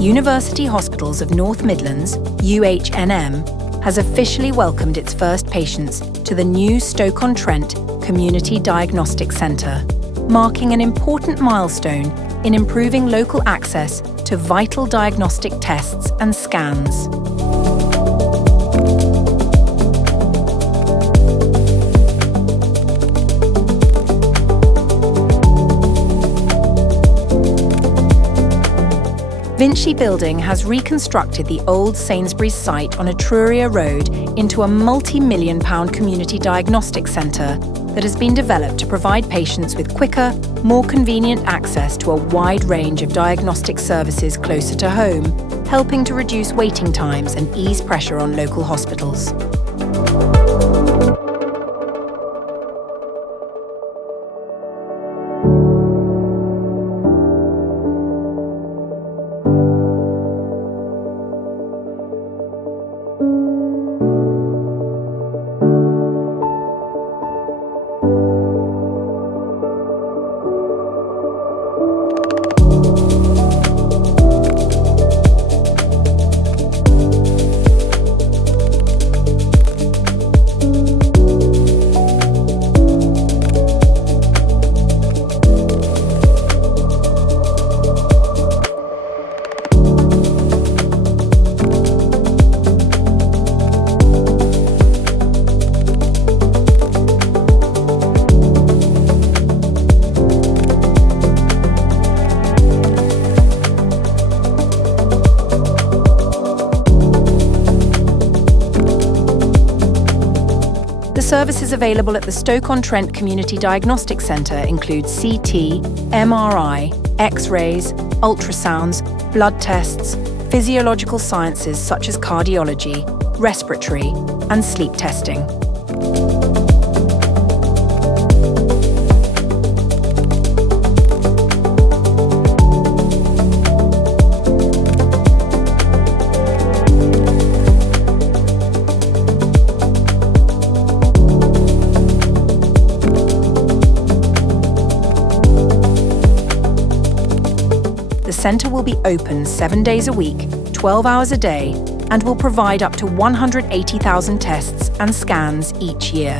University Hospitals of North Midlands, UHNM, has officially welcomed its first patients to the new Stoke Trent Community Diagnostic Centre, marking an important milestone in improving local access to vital diagnostic tests and scans. Vinci building has reconstructed the old Sainsbury's site on Etruria Road into a multi-million-pound community diagnostic centre that has been developed to provide patients with quicker, more convenient access to a wide range of diagnostic services closer to home, helping to reduce waiting times and ease pressure on local hospitals. The services available at the Stoke-on-Trent Community Diagnostic Centre include CT, MRI, X-rays, ultrasounds, blood tests, physiological sciences such as cardiology, respiratory, and sleep testing. The centre will be open 7 days a week, 12 hours a day, and will provide up to 180,000 tests and scans each year.